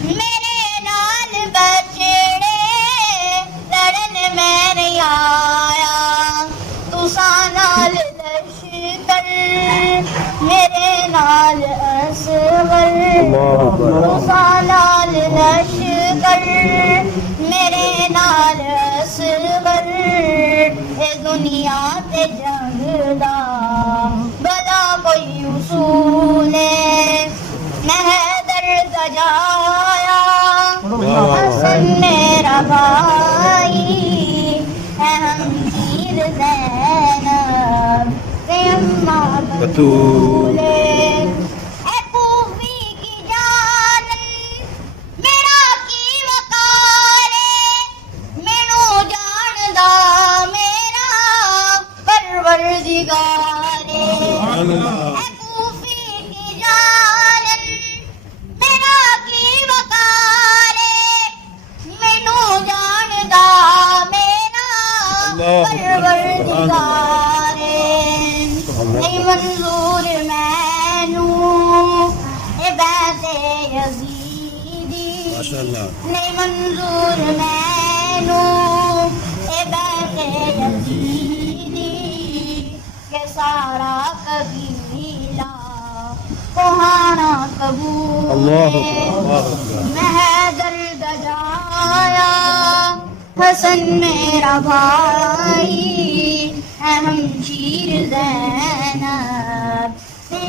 میرے نال بچڑے لڑن میں نہیں آیا، تساں نال لشکر میرے نال اصغر، تساں نال لشکر میرے نال اصغر، اے دنیا تے جنگ دا بلا کوئی اصول میں درد جایا، حسن میرا بھائی ہے ہمشیر زینب تے اماں بطول، اے پھوپھی کی جان میرا کی وقار مینوں جاندا میرا پروردگار، اے پھوپھی کی جان میرا کی وقار مینوں جاندا میرا پروردگار، نہیں منظور مینوں اے بیعت یزیدی، نہیں منظور مینوں اے بیعت یزیدی، کہ سارا قبیلہ کوہانا قبول میں درد جایا، حسن میرا بھائی ہے ہمشیر زینب تے